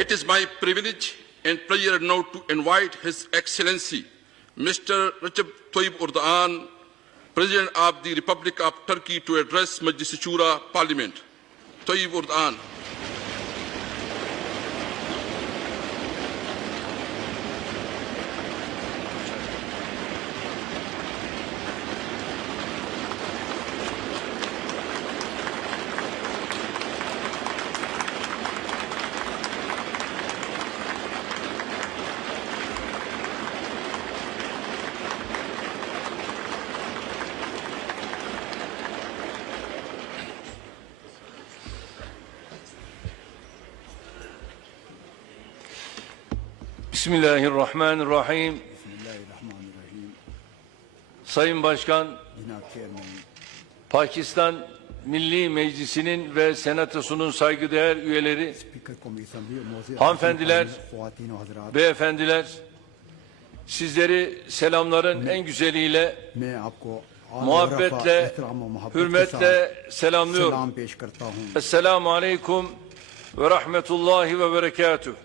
It is my privilege and pleasure now to invite His Excellency, Mr. Recep Tayyip Erdogan, President of the Republic of Turkey, to address Majlis Shura Parliament. Tayyip Erdogan. Bismillahirrahmanirrahim. Sayın Başkan, Pakistan Milli Meclisi'nin ve Senatosu'nun saygıdeğer üyeleri, hanımefendiler, beyefendiler, sizleri selamların en güzeliyle, muhabbetle, hürmetle selamlıyorum. Esselamu Aleyküm ve Rahmetullahi ve Berekatuhu.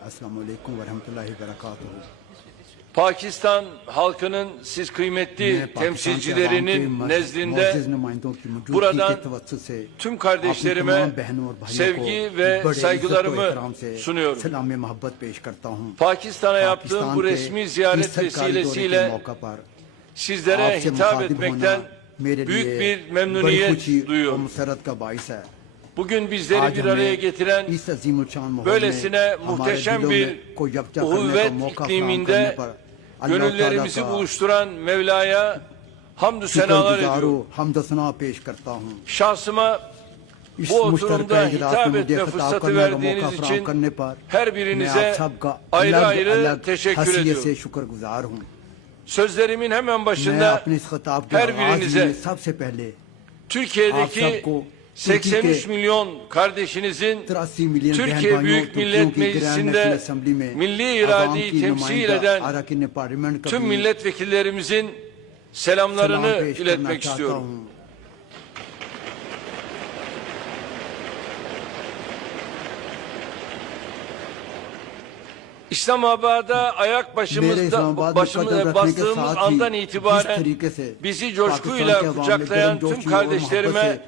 Pakistan halkının siz kıymetli temsilcilerinin nezdinde buradan tüm kardeşlerime sevgi ve saygılarımı sunuyorum. Pakistan'a yaptığım bu resmi ziyaret vesilesiyle sizlere hitap etmekten büyük bir memnuniyet duyuyorum. Bugün bizleri bir araya getiren böylesine muhteşem bir uhuvvet ikliminde gönüllerimizi buluşturan Mevla'ya hamdü senalar ediyorum. Şahsıma bu oturumda hitap etme fırsatı verdiğiniz için her birinize ayrı ayrı teşekkür ediyorum. Sözlerimin hemen başında her birinize Türkiye'deki 83 milyon kardeşinizin Türkiye Büyük Millet Meclisi'nde milli iradeyi temsil eden tüm milletvekillerimizin selamlarını iletmek istiyorum. İslamabad'a ayak bastığımız andan itibaren bizi coşkuyla kucaklayan tüm kardeşlerime,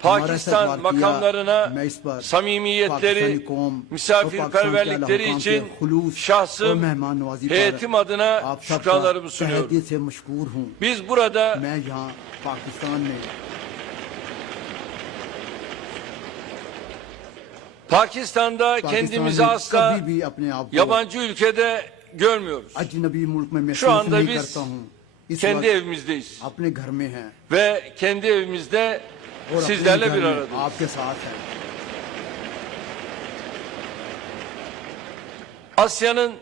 Pakistan makamlarına samimiyetleri, misafirperverlikleri için şahsım, heyetim adına şükranlarımı sunuyorum. Biz burada Pakistan'da kendimizi asla yabancı ülkede görmüyoruz. Şu anda biz kendi evimizdeyiz. Ve kendi evimizde sizlerle bir aradayız. Asya'nın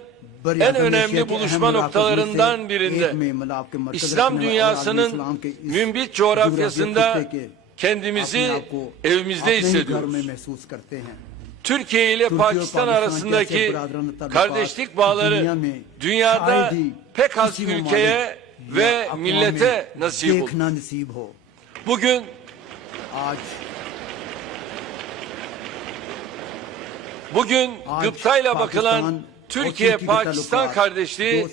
en önemli buluşma noktalarından birinde, İslam dünyasının mümbit coğrafyasında kendimizi evimizde hissediyoruz. Türkiye ile Pakistan arasındaki kardeşlik bağları dünyada pek az ülkeye ve millete nasip olur. Bugün gıptayla bakılan Türkiye-Pakistan kardeşliği,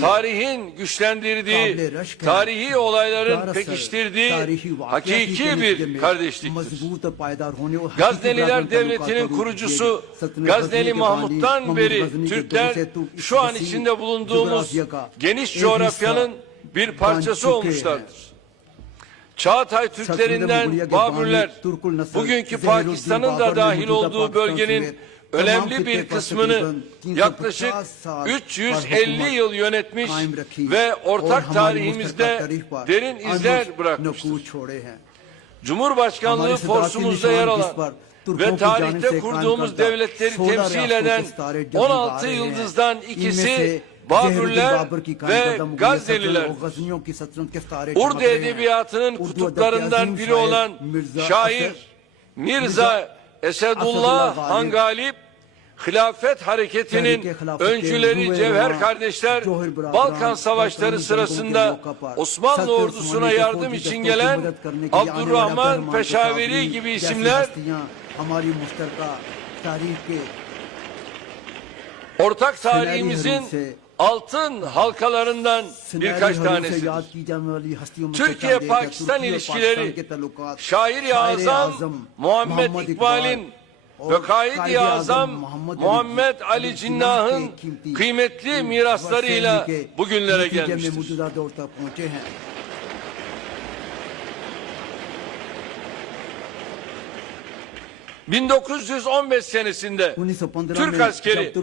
tarihin güçlendirdiği, tarihi olayların pekiştirdiği hakiki bir kardeşliktir. Gazneliler Devleti'nin kurucusu Gazneli Mahmud'dan beri Türkler şu an içinde bulunduğumuz geniş coğrafyanın bir parçası olmuşlardır. Çağatay Türklerinden Babürler, bugünkü Pakistan'ın da dahil olduğu bölgenin önemli bir kısmını yaklaşık 350 yıl yönetmiş ve ortak tarihimizde derin izler bırakmıştır. Cumhurbaşkanlığı forsumuzda yer alan ve tarihte kurduğumuz devletleri temsil eden 16 yıldızdan ikisi Babürler ve Gazneliler. Urdu edebiyatının kutuplarından biri olan şair Mirza Esedullah Han Galip, Hilafet hareketinin öncüleri Cevher kardeşler, Balkan Savaşları sırasında Osmanlı ordusuna yardım için gelen Abdurrahman Peşaveri gibi isimler Ortak tarihimizin altın halkalarından birkaç tanesi. Türkiye-Pakistan ilişkileri, Şair-i Azam Muhammed İkbal'in ve Kaid-i Azam Muhammed Ali Cinnah'ın kıymetli miraslarıyla bugünlere gelmiştir. 1915 senesinde Türk askeri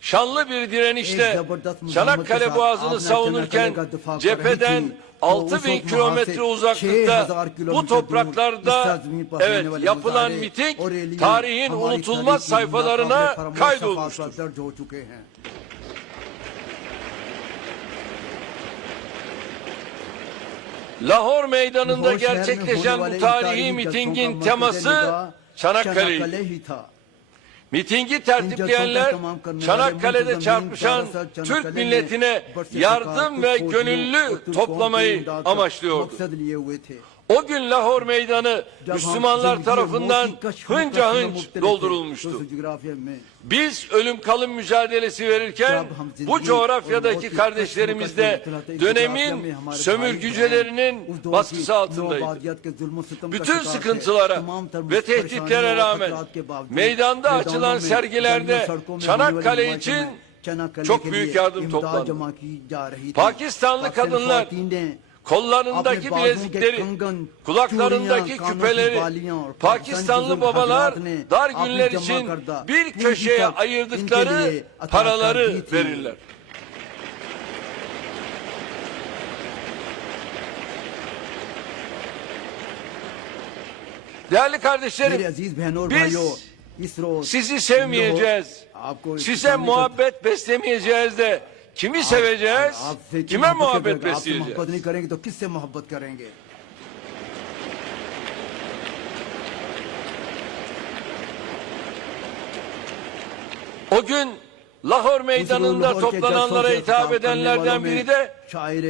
şanlı bir direnişle Çanakkale Boğazı'nı savunurken cepheden 6.000 kilometre uzaklıkta bu topraklarda yapılan miting tarihin unutulmaz sayfalarına kaydolmuştur. Lahor Meydanı'nda gerçekleşen bu tarihi mitingin teması Çanakkale'ydi. Mitingi tertipleyenler Çanakkale'de çarpışan Türk milletine yardım ve gönüllü toplamayı amaçlıyordu. O gün Lahor Meydanı Müslümanlar tarafından hınca hınç doldurulmuştu. Biz ölüm kalım mücadelesi verirken bu coğrafyadaki kardeşlerimiz de dönemin sömürgücülerinin baskısı altındaydı. Bütün sıkıntılara ve tehditlere rağmen meydanda açılan sergilerde Çanakkale için çok büyük yardım toplandı. Pakistanlı kadınlar kollarındaki bilezikleri, kulaklarındaki küpeleri, Pakistanlı babalar dar günler için bir köşeye ayırdıkları paraları verirler. Değerli kardeşlerim, biz sizi sevmeyeceğiz, size muhabbet beslemeyeceğiz de kimi seveceğiz, kime muhabbet besleyeceğiz? O gün Lahor Meydanı'nda toplananlara hitap edenlerden biri de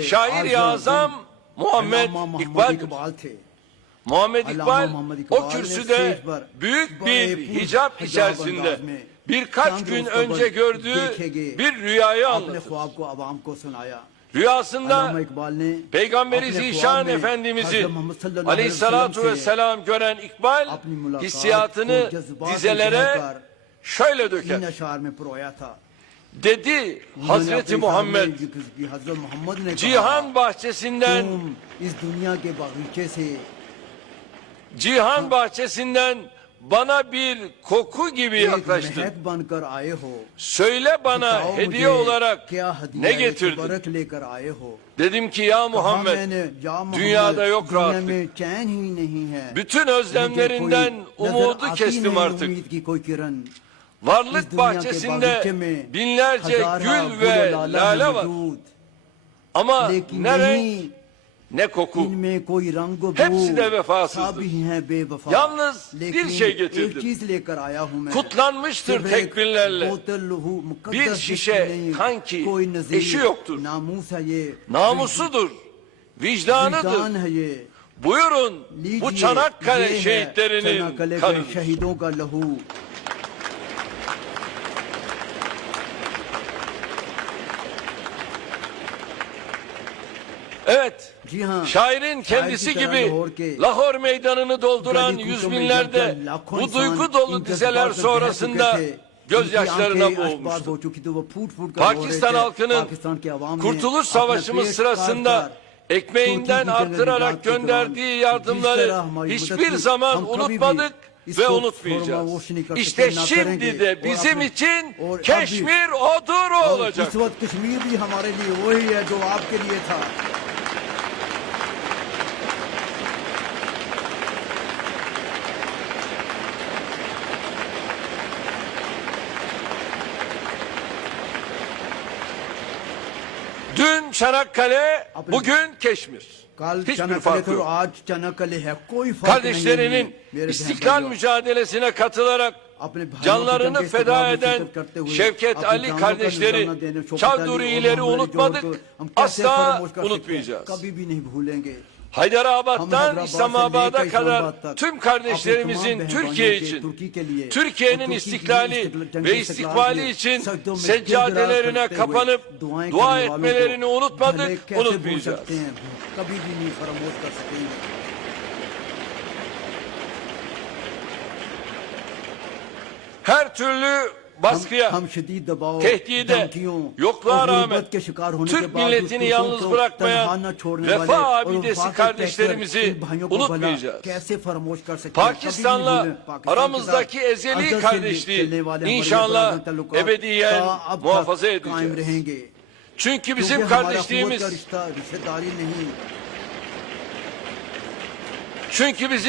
Şair-i Azam Muhammed İkbal'dir. Muhammed İkbal o kürsüde büyük bir hicap içerisinde birkaç gün önce gördüğü bir rüyayı anlatır. Rüyasında Peygamberi Zişan Efendimiz'i aleyhissalatu vesselam gören İkbal hissiyatını dizelere şöyle döker. Dedi Hazreti Muhammed, cihan bahçesinden bana bir koku gibi yaklaştın. Söyle bana hediye olarak ne getirdin? Dedim ki ya Muhammed, dünyada yok rahatlık. Bütün özlemlerinden umudu kestim artık. Varlık bahçesinde binlerce gül ve lale var. Ama ne renk, ne koku. Hepsi de vefasızdır. Yalnız bir şey getirdim. Kutlanmıştır tekbirlerle. Bir şişe kan ki eşi yoktur. Namusudur. Vicdanıdır. Buyurun bu Çanakkale şehitlerinin kanıdır. Evet, şairin kendisi gibi Lahor Meydanı'nı dolduran yüz binlerde bu duygu dolu dizeler sonrasında gözyaşlarına boğulmuştu. Pakistan halkının Kurtuluş Savaşımız sırasında ekmeğinden artırarak gönderdiği yardımları hiçbir zaman unutmadık ve unutmayacağız. İşte şimdi de bizim için Keşmir odur o olacak. Dün Çanakkale, bugün Keşmir. Hiçbir farkı yok. Kardeşlerinin istiklal mücadelesine katılarak canlarını feda eden Şevket Ali kardeşleri Çavdurileri unutmadık, asla unutmayacağız. Haydarabad'dan İslamabad'a kadar tüm kardeşlerimizin Türkiye için, Türkiye'nin istiklali ve istikbali için seccadelerine kapanıp dua etmelerini unutmadık, unutmayacağız. Her türlü baskıya, tehdide, yokluğa rağmen Türk milletini yalnız bırakmayan vefa abidesi kardeşlerimizi unutmayacağız. Pakistan'la aramızdaki ezeli kardeşliği inşallah ebediyen muhafaza edeceğiz. Çünkü bizim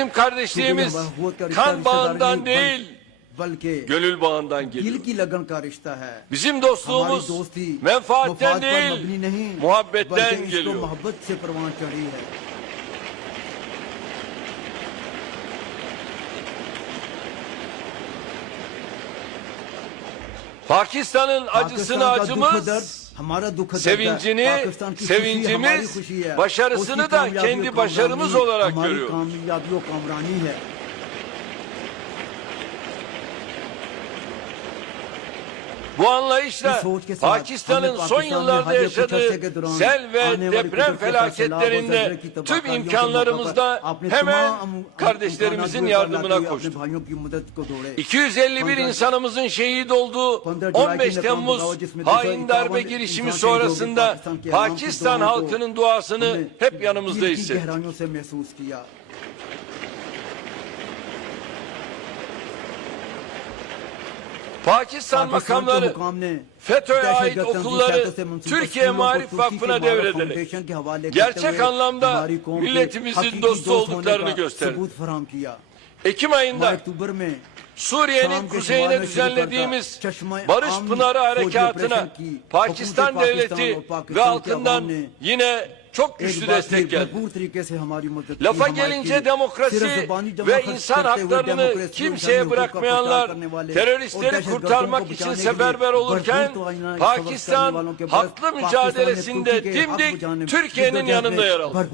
kardeşliğimiz kan bağından değil, gönül bağından geliyor. Bizim dostluğumuz menfaatten değil, muhabbetten geliyor. Pakistan'ın acısını acımız, sevincini sevincimiz, başarısını da kendi başarımız olarak görüyoruz. Bu anlayışla Pakistan'ın son yıllarda yaşadığı sel ve deprem felaketlerinde tüm imkanlarımızda hemen kardeşlerimizin yardımına koştuk. 251 insanımızın şehit olduğu 15 Temmuz hain darbe girişimi sonrasında Pakistan halkının duasını hep yanımızda hissettik. Pakistan makamları FETÖ'ye ait okulları Türkiye Maarif Vakfı'na devrederek gerçek anlamda milletimizin dostu olduklarını gösterdi. Ekim ayında Suriye'nin kuzeyine düzenlediğimiz Barış Pınarı Harekatı'na Pakistan devleti ve halkından yine çok güçlü destek geldi. Lafa gelince demokrasi ve insan haklarını kimseye bırakmayanlar teröristleri kurtarmak için seferber olurken Pakistan haklı mücadelesinde dimdik Türkiye'nin yanında yer aldı.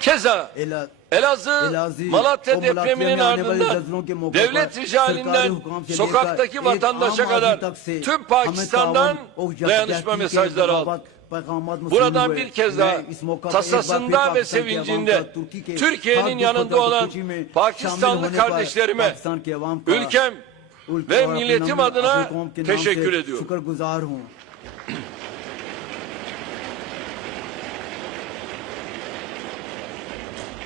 Keza Elazığ, Malatya depreminin ardından devlet ricalinden sokaktaki vatandaşa kadar tüm Pakistan'dan dayanışma mesajları aldık. Buradan bir kez daha tasasında ve sevincinde Türkiye'nin yanında olan Pakistanlı kardeşlerime, ülkem ve milletim adına teşekkür ediyorum.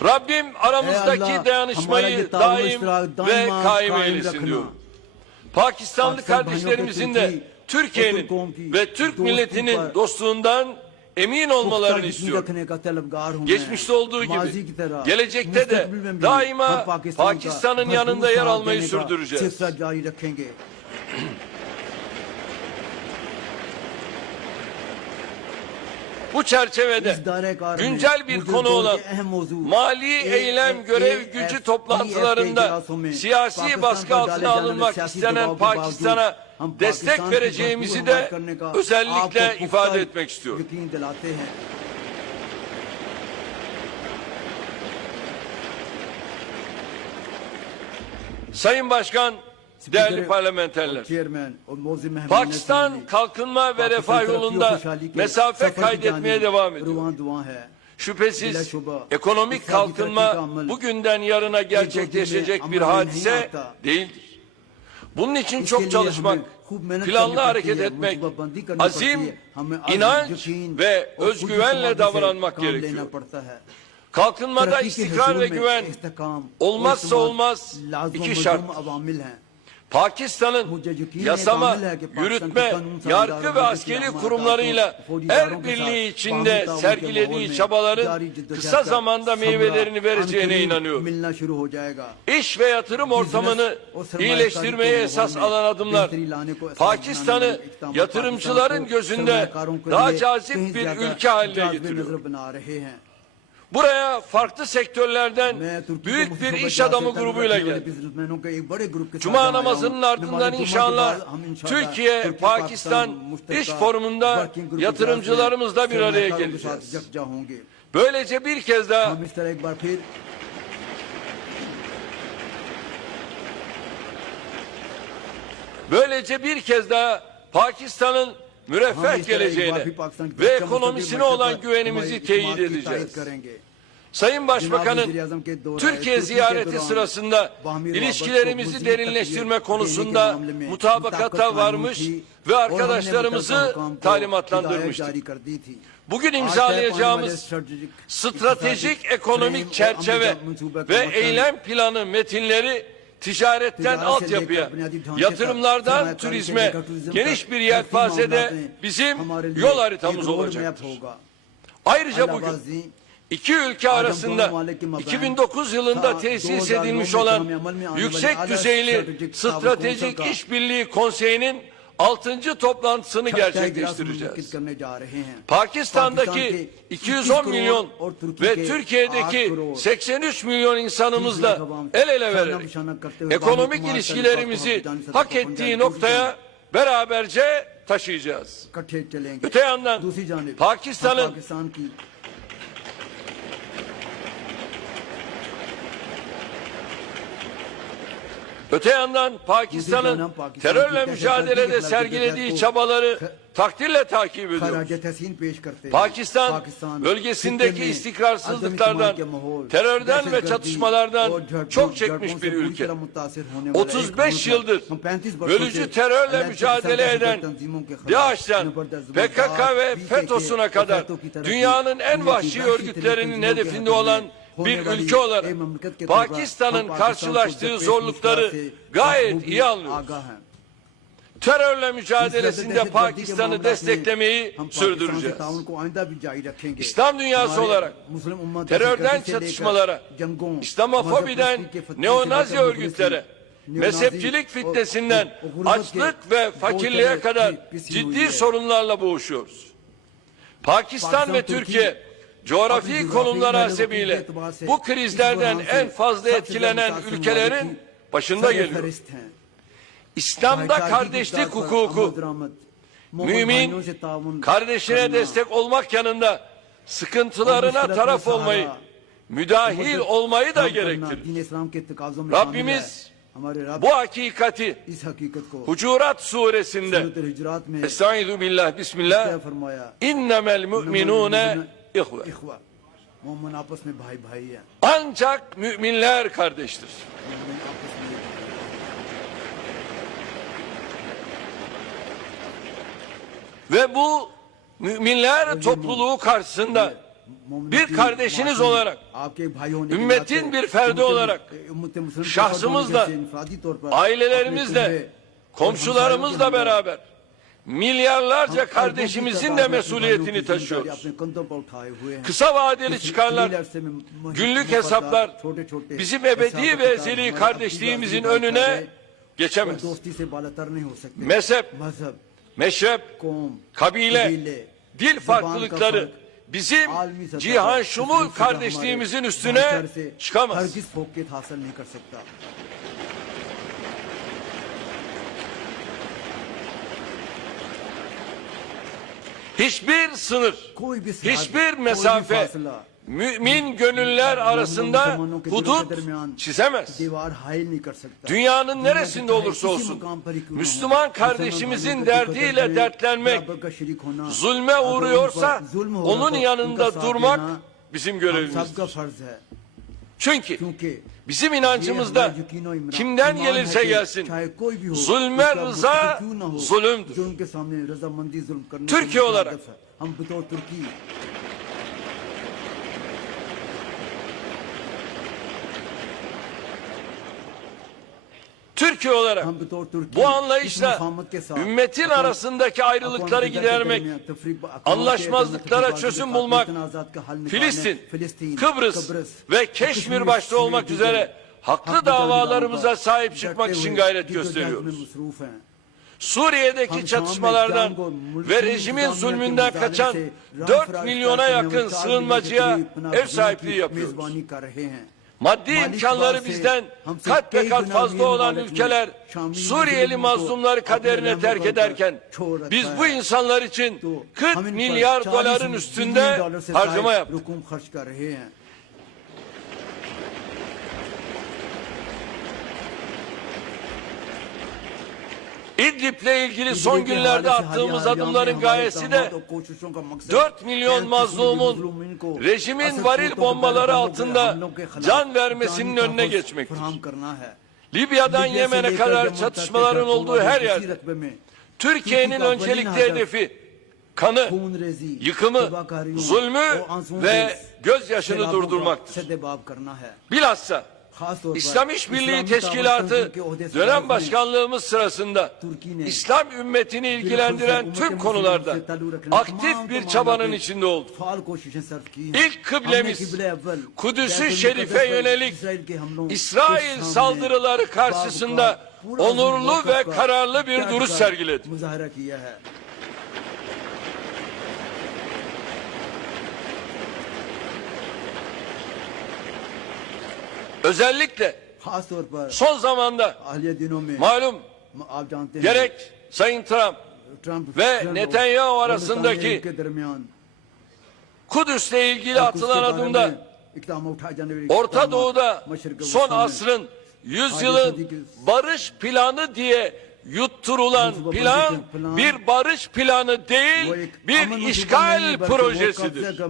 Rabbim aramızdaki dayanışmayı daim ve kaim eylesin diyorum. Pakistanlı kardeşlerimizin de Türkiye'nin ve Türk milletinin dostluğundan emin olmalarını istiyorum. Geçmişte olduğu gibi gelecekte de daima Pakistan'ın yanında yer almayı sürdüreceğiz. Bu çerçevede güncel bir konu olan mali eylem görev gücü toplantılarında siyasi baskı altına alınmak istenen Pakistan'a destek vereceğimizi de özellikle ifade etmek istiyorum. Sayın Başkan, değerli parlamenterler, Pakistan kalkınma ve refah yolunda mesafe kaydetmeye devam ediyor. Şüphesiz ekonomik kalkınma bugünden yarına gerçekleşecek bir hadise değildir. Bunun için çok çalışmak, planlı hareket etmek, azim, inanç ve özgüvenle davranmak gerekiyor. Kalkınmada istikrar ve güven olmazsa olmaz iki şart. Pakistan'ın yasama, yürütme, yargı ve askeri kurumlarıyla el birliği içinde sergilediği çabaların kısa zamanda meyvelerini vereceğine inanıyorum. İş ve yatırım ortamını iyileştirmeye esas alan adımlar, Pakistan'ı yatırımcıların gözünde daha cazip bir ülke haline getiriyor. Buraya farklı sektörlerden büyük bir iş adamı grubuyla geldi. Cuma namazının ardından inşallah Türkiye, Pakistan İş Forumu'nda yatırımcılarımızla bir araya geleceğiz. Böylece bir kez daha Pakistan'ın müreffeh geleceğine ve ekonomisine olan güvenimizi teyit edeceğiz. Sayın Başbakan'ın Türkiye ziyareti sırasında ilişkilerimizi derinleştirme konusunda mutabakata varmış ve arkadaşlarımızı talimatlandırmıştık. Bugün imzalayacağımız stratejik ekonomik çerçeve ve eylem planı metinleri ticaretten altyapıya, yatırımlardan turizme geniş bir yelpazede bizim yol haritamız olacaktır. Ayrıca bugün iki ülke arasında 2009 yılında tesis edilmiş olan yüksek düzeyli stratejik işbirliği konseyinin 6. toplantısını gerçekleştireceğiz. Pakistan'daki 210 milyon ve Türkiye'deki 83 milyon insanımızla el ele vererek ekonomik ilişkilerimizi hak ettiği noktaya beraberce taşıyacağız. Öte yandan Pakistan'ın terörle mücadelede sergilediği çabaları takdirle takip ediyoruz. Pakistan bölgesindeki istikrarsızlıklardan, terörden ve çatışmalardan çok çekmiş bir ülke. 35 yıldır bölücü terörle mücadele eden DAEŞ'ten PKK ve FETÖ'süne kadar dünyanın en vahşi örgütlerinin hedefinde olan bir ülke olarak Pakistan'ın karşılaştığı zorlukları gayet iyi anlıyoruz. Terörle mücadelesinde Pakistan'ı desteklemeyi sürdüreceğiz. İslam dünyası olarak terörden çatışmalara, İslamofobiden neonazi örgütlere, mezhepçilik fitnesinden açlık ve fakirliğe kadar ciddi sorunlarla boğuşuyoruz. Pakistan ve Türkiye coğrafi konumları hasebiyle bu krizlerden en fazla etkilenen ülkelerin başında geliyor. İslam'da kardeşlik hukuku, mümin kardeşine destek olmak yanında sıkıntılarına taraf olmayı, müdahil olmayı da gerektirir. Rabbimiz bu hakikati Hucurat suresinde Estaizu billah bismillah innemel müminune ihve. Ancak müminler kardeştir. Ve bu müminler topluluğu karşısında bir kardeşiniz olarak, ümmetin bir ferdi olarak, şahsımızla, ailelerimizle, komşularımızla beraber milyarlarca kardeşimizin de mesuliyetini taşıyoruz. Kısa vadeli çıkarlar, günlük hesaplar bizim ebedi ve ezeli kardeşliğimizin önüne geçemez. Mezhep, meşrep, kabile, dil farklılıkları bizim cihan şumul kardeşliğimizin üstüne çıkamaz. Hiçbir sınır, hiçbir mesafe mümin gönüller arasında hudut çizemez. Dünyanın neresinde olursa olsun Müslüman kardeşimizin derdiyle dertlenmek, zulme uğruyorsa onun yanında durmak bizim görevimizdir. Çünkü bizim inancımızda kimden gelirse gelsin zulme rıza zulümdür. Türkiye olarak bu anlayışla ümmetin arasındaki ayrılıkları gidermek, anlaşmazlıklara çözüm bulmak, Filistin, Kıbrıs ve Keşmir başta olmak üzere haklı davalarımıza sahip çıkmak için gayret gösteriyoruz. Suriye'deki çatışmalardan ve rejimin zulmünden kaçan 4 milyona yakın sığınmacıya ev sahipliği yapıyoruz. Maddi imkanları bizden kat be kat fazla olan ülkeler Suriyeli mazlumları kaderine terk ederken biz bu insanlar için 40 milyar doların üstünde harcama yaptık. İdlib'le ilgili son günlerde attığımız adımların gayesi de 4 milyon mazlumun rejimin varil bombaları altında can vermesinin önüne geçmektir. Libya'dan Yemen'e kadar çatışmaların olduğu her yerde Türkiye'nin öncelikli hedefi kanı, yıkımı, zulmü ve gözyaşını durdurmaktır. Bilhassa İslam İşbirliği Teşkilatı dönem başkanlığımız sırasında İslam ümmetini ilgilendiren tüm konularda aktif bir çabanın içinde olduk. İlk kıblemiz Kudüs-ü Şerif'e yönelik İsrail saldırıları karşısında onurlu ve kararlı bir duruş sergiledi. Özellikle son zamanda malum gerek Sayın Trump ve Netanyahu arasındaki Kudüs'le ilgili atılan adımda Orta Doğu'da son asrın, yüzyılın barış planı diye yutturulan plan bir barış planı değil, bir işgal projesidir.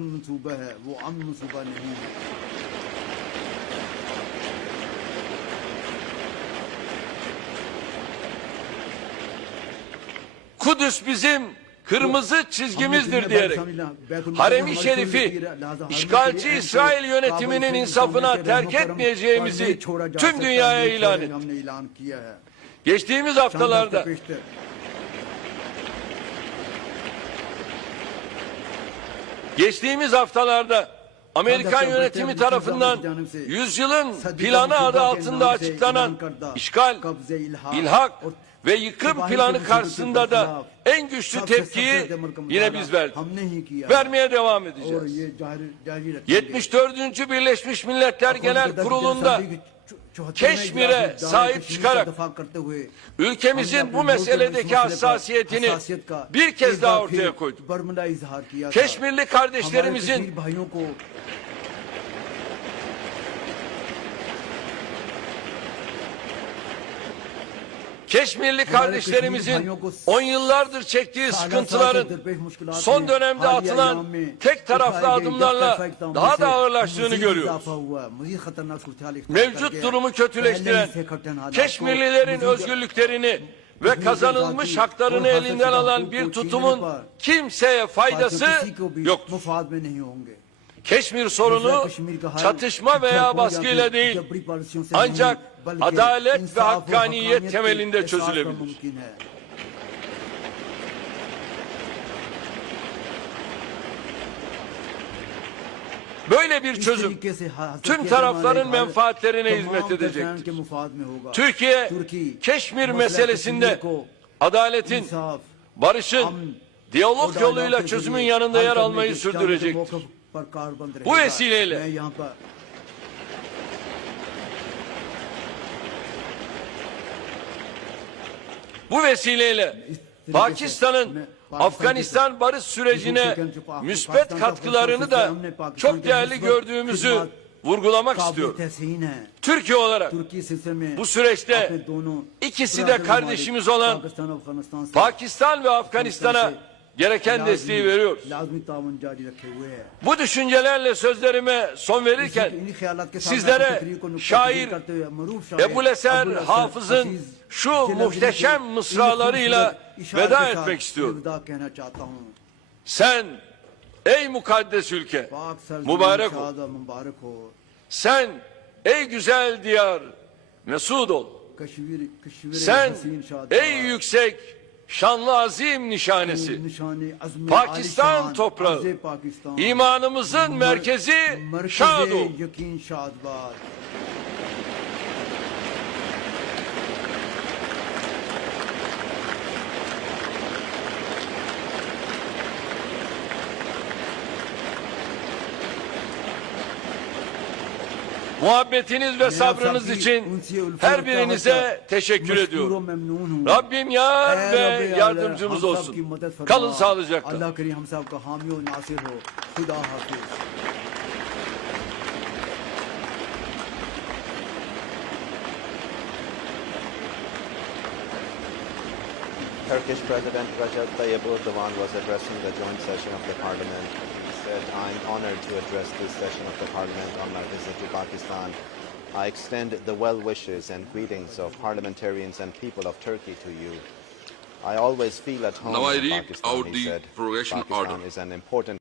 Kudüs bizim kırmızı çizgimizdir diyerek Harem-i Şerif'i işgalci İsrail yönetiminin insafına terk etmeyeceğimizi tüm dünyaya ilan etti. Geçtiğimiz haftalarda Amerikan yönetimi tarafından yüzyılın planı adı altında açıklanan işgal, ilhak ve yıkım planı karşısında da en güçlü tepkiyi yine biz verdik. Vermeye devam edeceğiz. 74. Birleşmiş Milletler Genel Kurulu'nda Keşmir'e sahip çıkarak ülkemizin bu meseledeki hassasiyetini bir kez daha ortaya koyduk. Keşmirli kardeşlerimizin Keşmirli kardeşlerimizin 10 yıllardır çektiği sıkıntıların son dönemde atılan tek taraflı adımlarla daha da ağırlaştığını görüyoruz. Mevcut durumu kötüleştiren, Keşmirlilerin özgürlüklerini ve kazanılmış haklarını elinden alan bir tutumun kimseye faydası yoktur. Keşmir sorunu çatışma veya baskıyla değil, ancak adalet ve hakkaniyet temelinde çözülebilir. Böyle bir çözüm tüm tarafların menfaatlerine hizmet edecektir. Türkiye, Keşmir meselesinde adaletin, barışın, diyalog yoluyla çözümün yanında yer almayı sürdürecektir. Bu vesileyle Pakistan'ın Afganistan barış sürecine müspet katkılarını da çok değerli gördüğümüzü vurgulamak istiyorum. Türkiye olarak bu süreçte ikisi de kardeşimiz olan Pakistan ve Afganistan'a gereken desteği veriyoruz. Bu düşüncelerle sözlerime son verirken sizlere şair Ebu'l-Eser Hafız'ın şu muhteşem mısralarıyla veda etmek istiyorum. Sen ey mukaddes ülke mübarek ol. Sen ey güzel diyar mesud ol. Sen ey yüksek şanlı azim nişanesi, Pakistan toprağı, imanımızın merkezi şad ol. Muhabbetiniz ve sabrınız için her birinize teşekkür ediyorum. Rabbim yar ve yardımcımız olsun. Kalın sağlıcakla. Turkish President Recep Tayyip Erdogan was addressing the joint session of the parliament. He said, "I'm honored to address this session of the parliament on my visit to Pakistan. I extend the well wishes and greetings of parliamentarians and people of Turkey to you. I always feel at home Now I in read Pakistan," out he the said. prorogation Pakistan order. is an important